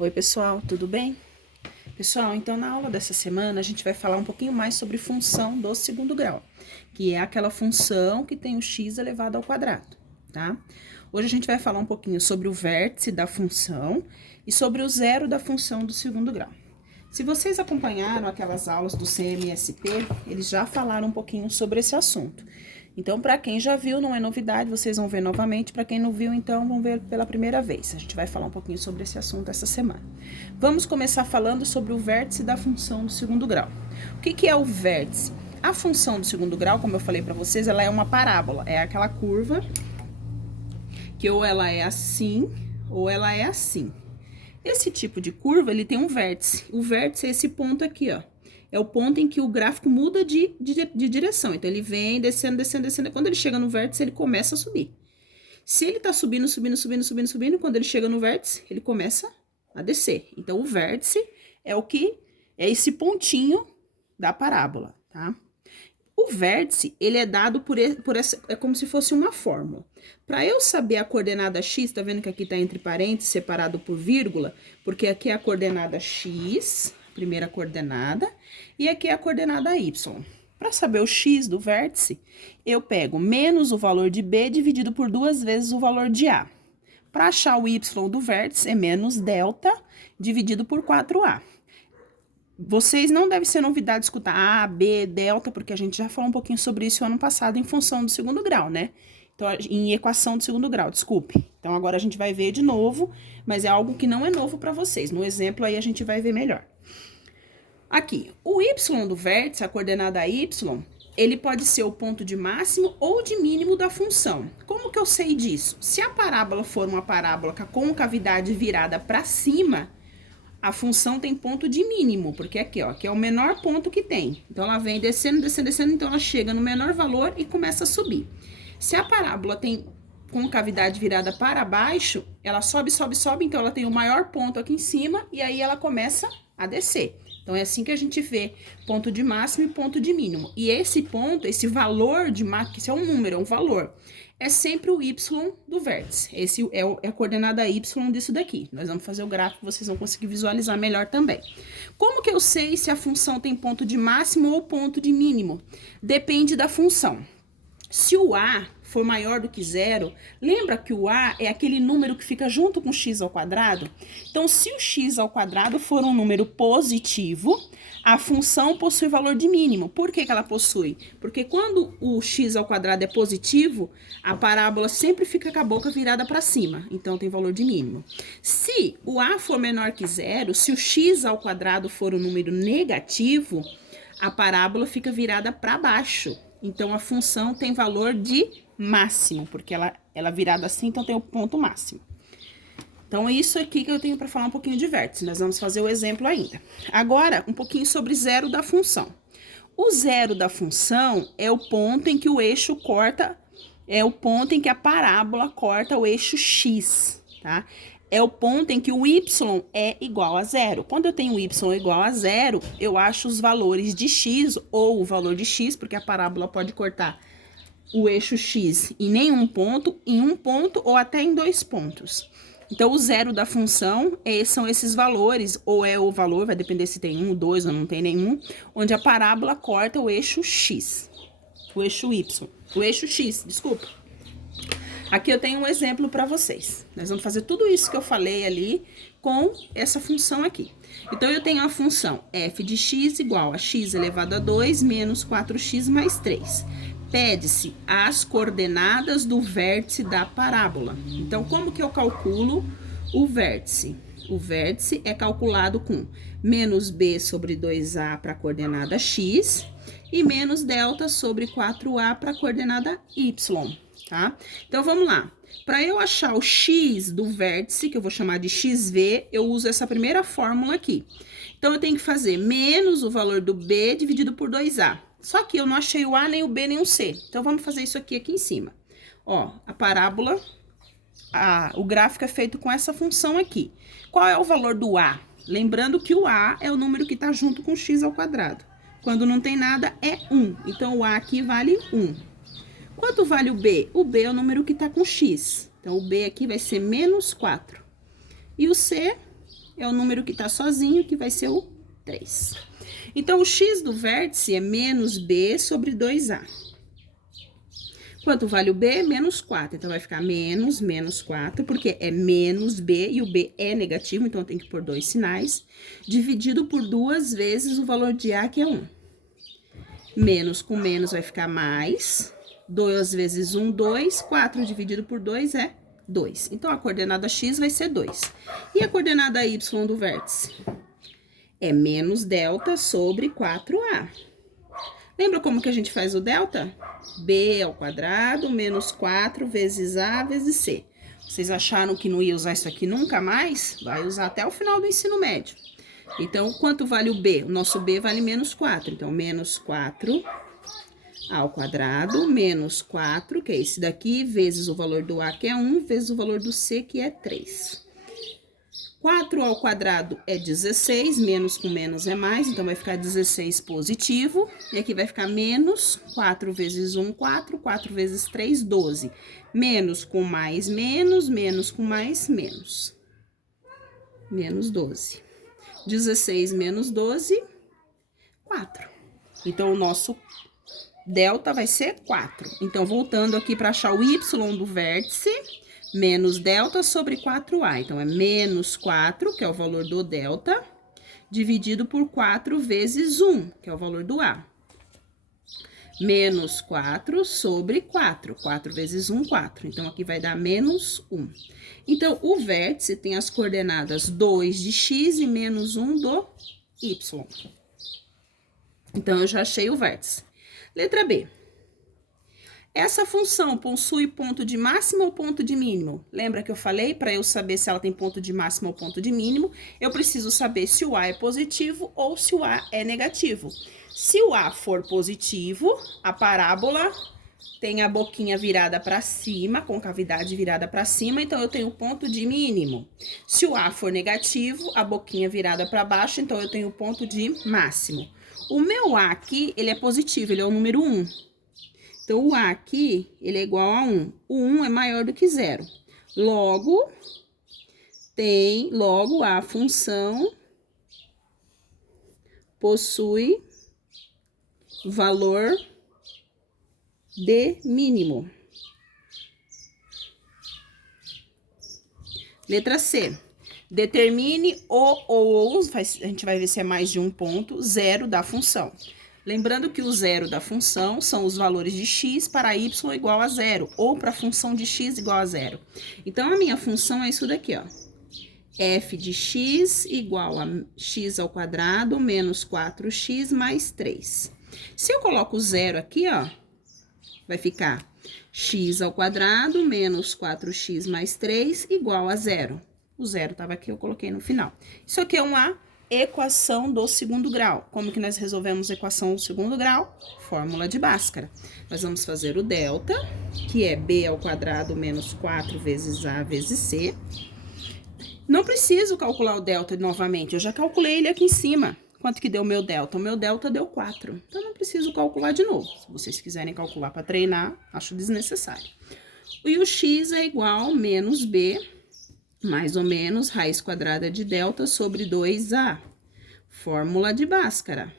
Oi, pessoal, tudo bem? Pessoal, então na aula dessa semana a gente vai falar um pouquinho mais sobre função do segundo grau, que é aquela função que tem o x elevado ao quadrado, tá? Hoje a gente vai falar um pouquinho sobre o vértice da função e sobre o zero da função do segundo grau. Se vocês acompanharam aquelas aulas do CMSP, eles já falaram um pouquinho sobre esse assunto. Então, para quem já viu, não é novidade, vocês vão ver novamente. Para quem não viu, então, vão ver pela primeira vez. A gente vai falar um pouquinho sobre esse assunto essa semana. Vamos começar falando sobre o vértice da função do segundo grau. O que é o vértice? A função do segundo grau, como eu falei para vocês, ela é uma parábola. É aquela curva que ou ela é assim ou ela é assim. Esse tipo de curva, ele tem um vértice. O vértice é esse ponto aqui, ó. É o ponto em que o gráfico muda de direção. Então, ele vem descendo, descendo, descendo. Quando ele chega no vértice, ele começa a subir. Se ele tá subindo, subindo, subindo, subindo, subindo, quando ele chega no vértice, ele começa a descer. Então, o vértice é o que é esse pontinho da parábola, tá? O vértice, ele é dado por essa, é como se fosse uma fórmula. Para eu saber a coordenada x, tá vendo que aqui tá entre parênteses, separado por vírgula, porque aqui é a coordenada x, primeira coordenada, e aqui é a coordenada y. Para saber o x do vértice, eu pego menos o valor de b dividido por 2 vezes o valor de a. Para achar o y do vértice, é menos delta dividido por 4a. Vocês não devem ser novidade escutar A, B, delta, porque a gente já falou um pouquinho sobre isso ano passado em função do segundo grau, né? Então, em equação do segundo grau, desculpe. Então, agora a gente vai ver de novo, mas é algo que não é novo para vocês. No exemplo aí a gente vai ver melhor. Aqui, o y do vértice, a coordenada y, ele pode ser o ponto de máximo ou de mínimo da função. Como que eu sei disso? Se a parábola for uma parábola com a concavidade virada para cima, a função tem ponto de mínimo, porque aqui, ó, aqui é o menor ponto que tem. Então, ela vem descendo, descendo, descendo, então ela chega no menor valor e começa a subir. Se a parábola tem concavidade virada para baixo, ela sobe, sobe, sobe, então ela tem o maior ponto aqui em cima e aí ela começa a descer. Então, é assim que a gente vê ponto de máximo e ponto de mínimo. E esse ponto, esse valor de máximo, que isso é um número, é um valor, é sempre o y do vértice. Esse é a coordenada y disso daqui. Nós vamos fazer o gráfico, vocês vão conseguir visualizar melhor também. Como que eu sei se a função tem ponto de máximo ou ponto de mínimo? Depende da função. Se o a for maior do que zero, lembra que o a é aquele número que fica junto com x ao quadrado? Então, se o x ao quadrado for um número positivo, a função possui valor de mínimo. Por que ela possui? Porque quando o x ao quadrado é positivo, a parábola sempre fica com a boca virada para cima, então tem valor de mínimo. Se o a for menor que zero, se o x ao quadrado for um número negativo, a parábola fica virada para baixo. Então, a função tem valor de máximo, porque ela virada assim, então tem o ponto máximo. Então, é isso aqui que eu tenho para falar um pouquinho de vértice. Nós vamos fazer o exemplo ainda. Agora, um pouquinho sobre zero da função. O zero da função é o ponto em que o eixo corta, é o ponto em que a parábola corta o eixo x, tá? É o ponto em que o y é igual a zero. Quando eu tenho y igual a zero, eu acho os valores de x ou o valor de x, porque a parábola pode cortar o eixo x em nenhum ponto, em um ponto ou até em 2 pontos. Então, o zero da função são esses valores, ou é o valor, vai depender se tem 1, 2 ou não tem nenhum, onde a parábola corta o eixo x, o eixo y, o eixo x, desculpa. Aqui eu tenho um exemplo para vocês. Nós vamos fazer tudo isso que eu falei ali com essa função aqui. Então, eu tenho a função f de x igual a x elevado a 2 menos 4x mais 3. Pede-se as coordenadas do vértice da parábola. Então, como que eu calculo o vértice? O vértice é calculado com menos b sobre 2a para a coordenada x e menos delta sobre 4a para a coordenada y. Tá? Então, vamos lá. Para eu achar o x do vértice, que eu vou chamar de xv, eu uso essa primeira fórmula aqui. Então, eu tenho que fazer menos o valor do b dividido por 2a. Só que eu não achei o a, nem o b, nem o c. Então, vamos fazer isso aqui em cima. Ó, a parábola, o gráfico é feito com essa função aqui. Qual é o valor do a? Lembrando que o a é o número que está junto com x ao quadrado. Quando não tem nada, é 1. Então, o a aqui vale 1. Quanto vale o b? O b é o número que está com x. Então, o b aqui vai ser menos 4. E o c é o número que tá sozinho, que vai ser o 3. Então, o x do vértice é menos b sobre 2a. Quanto vale o b? Menos 4. Então, vai ficar menos 4, porque é menos b, e o b é negativo, então eu tenho que pôr 2 sinais, dividido por 2 vezes o valor de a, que é 1. Menos com menos vai ficar mais. 2 vezes 1, 2. 4 dividido por 2 é 2. Então, a coordenada x vai ser 2. E a coordenada y do vértice? É menos delta sobre 4a. Lembra como que a gente faz o delta? B ao quadrado menos 4 vezes a vezes c. Vocês acharam que não ia usar isso aqui nunca mais? Vai usar até o final do ensino médio. Então, quanto vale o b? O nosso b vale menos 4. Então, menos 4 ao quadrado menos 4, que é esse daqui, vezes o valor do a, que é 1, vezes o valor do c, que é 3. 4 ao quadrado é 16, menos com menos é mais, então vai ficar 16 positivo. E aqui vai ficar menos 4 vezes 1, 4, 4 vezes 3, 12. Menos com mais, menos com mais, menos. Menos 12. 16 menos 12, 4. Então, o nosso delta vai ser 4. Então, voltando aqui para achar o y do vértice, menos delta sobre 4a. Então, é menos 4, que é o valor do delta, dividido por 4 vezes 1, que é o valor do a. Menos 4 sobre 4. 4 vezes 1, 4. Então, aqui vai dar menos 1. Então, o vértice tem as coordenadas 2 de x e menos 1 do y. Então, eu já achei o vértice. Letra B. Essa função possui ponto de máximo ou ponto de mínimo? Lembra que eu falei, para eu saber se ela tem ponto de máximo ou ponto de mínimo, eu preciso saber se o a é positivo ou se o a é negativo. Se o a for positivo, a parábola tem a boquinha virada para cima, concavidade virada para cima, então eu tenho ponto de mínimo. Se o a for negativo, a boquinha virada para baixo, então eu tenho ponto de máximo. O meu a aqui, ele é positivo, ele é o número 1. Então, o a aqui, ele é igual a 1. O 1 é maior do que 0. Logo, a função possui valor de mínimo. Letra C. Determine ou, a gente vai ver se é mais de um ponto, zero da função. Lembrando que o zero da função são os valores de x para y igual a 0, ou para a função de x igual a 0. Então, a minha função é isso daqui, ó. F de x igual a x ao quadrado menos 4x mais 3. Se eu coloco zero aqui, ó, vai ficar x ao quadrado menos 4x mais 3 igual a 0. O zero estava aqui, eu coloquei no final. Isso aqui é uma equação do segundo grau. Como que nós resolvemos a equação do segundo grau? Fórmula de Bhaskara. Nós vamos fazer o delta, que é b ao quadrado menos 4 vezes a vezes c. Não preciso calcular o delta novamente, eu já calculei ele aqui em cima. Quanto que deu o meu delta? O meu delta deu 4. Então, não preciso calcular de novo. Se vocês quiserem calcular para treinar, acho desnecessário. E o x é igual a menos b, mais ou menos, raiz quadrada de delta sobre 2a. Fórmula de Bhaskara.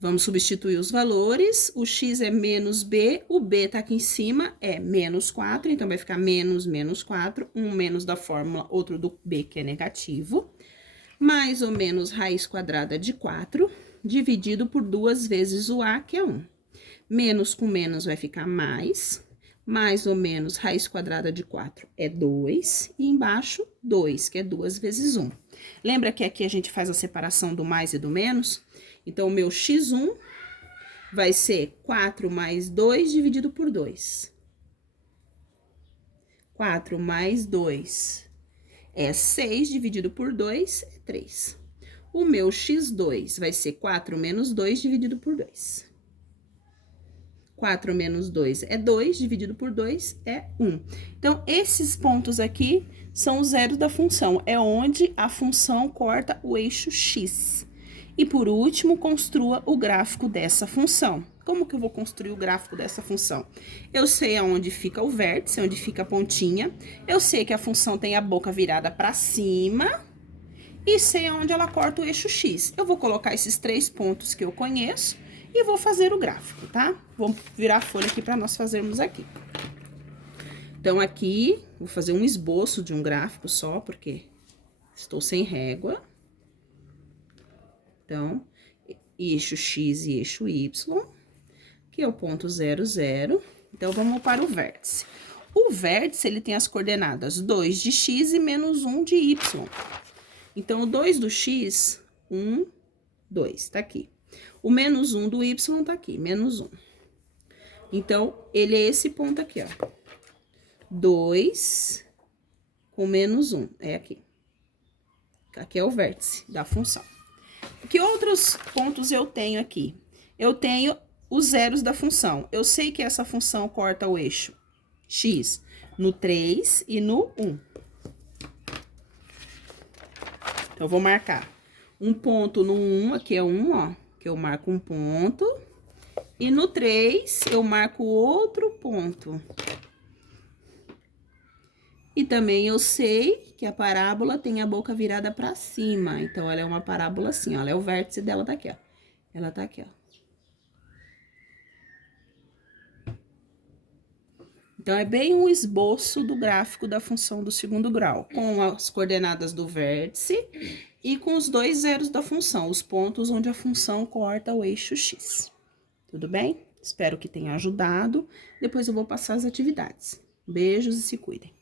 Vamos substituir os valores. O x é menos b, o b tá aqui em cima, é menos 4, então vai ficar menos 4, um menos da fórmula, outro do b, que é negativo. Mais ou menos raiz quadrada de 4, dividido por 2 vezes o a, que é 1. Menos com menos vai ficar mais ou menos raiz quadrada de 4 é 2, e embaixo 2, que é 2 vezes 1. Lembra que aqui a gente faz a separação do mais e do menos? Então, o meu x1 vai ser 4 mais 2 dividido por 2. 4 mais 2 é 6, dividido por 2 é 3. O meu x2 vai ser 4 menos 2 dividido por 2. 4 menos 2 é 2, dividido por 2 é 1. Então, esses pontos aqui são os zeros da função, é onde a função corta o eixo x. E, por último, construa o gráfico dessa função. Como que eu vou construir o gráfico dessa função? Eu sei aonde fica o vértice, onde fica a pontinha. Eu sei que a função tem a boca virada para cima. E sei aonde ela corta o eixo X. Eu vou colocar esses 3 pontos que eu conheço e vou fazer o gráfico, tá? Vou virar a folha aqui para nós fazermos aqui. Então, aqui, vou fazer um esboço de um gráfico só, porque estou sem régua. Então, eixo X e eixo Y, que é o ponto 0, 0. Então, vamos para o vértice. O vértice, ele tem as coordenadas 2 de X e menos 1 de Y. Então, o 2 do X, 1, 2, tá aqui. O menos 1 do Y tá aqui, menos 1. Então, ele é esse ponto aqui, ó. 2 com menos 1, é aqui. Aqui é o vértice da função. Que outros pontos eu tenho aqui? Eu tenho os zeros da função. Eu sei que essa função corta o eixo X no 3 e no 1. Então, eu vou marcar um ponto no 1, aqui é 1, ó, que eu marco um ponto. E no 3, eu marco outro ponto. E também eu sei que a parábola tem a boca virada para cima. Então, ela é uma parábola assim, ó. Ela é o vértice dela, tá aqui, ó. Ela tá aqui, ó. Então, é bem um esboço do gráfico da função do segundo grau, com as coordenadas do vértice e com os 2 zeros da função, os pontos onde a função corta o eixo X. Tudo bem? Espero que tenha ajudado. Depois eu vou passar as atividades. Beijos e se cuidem.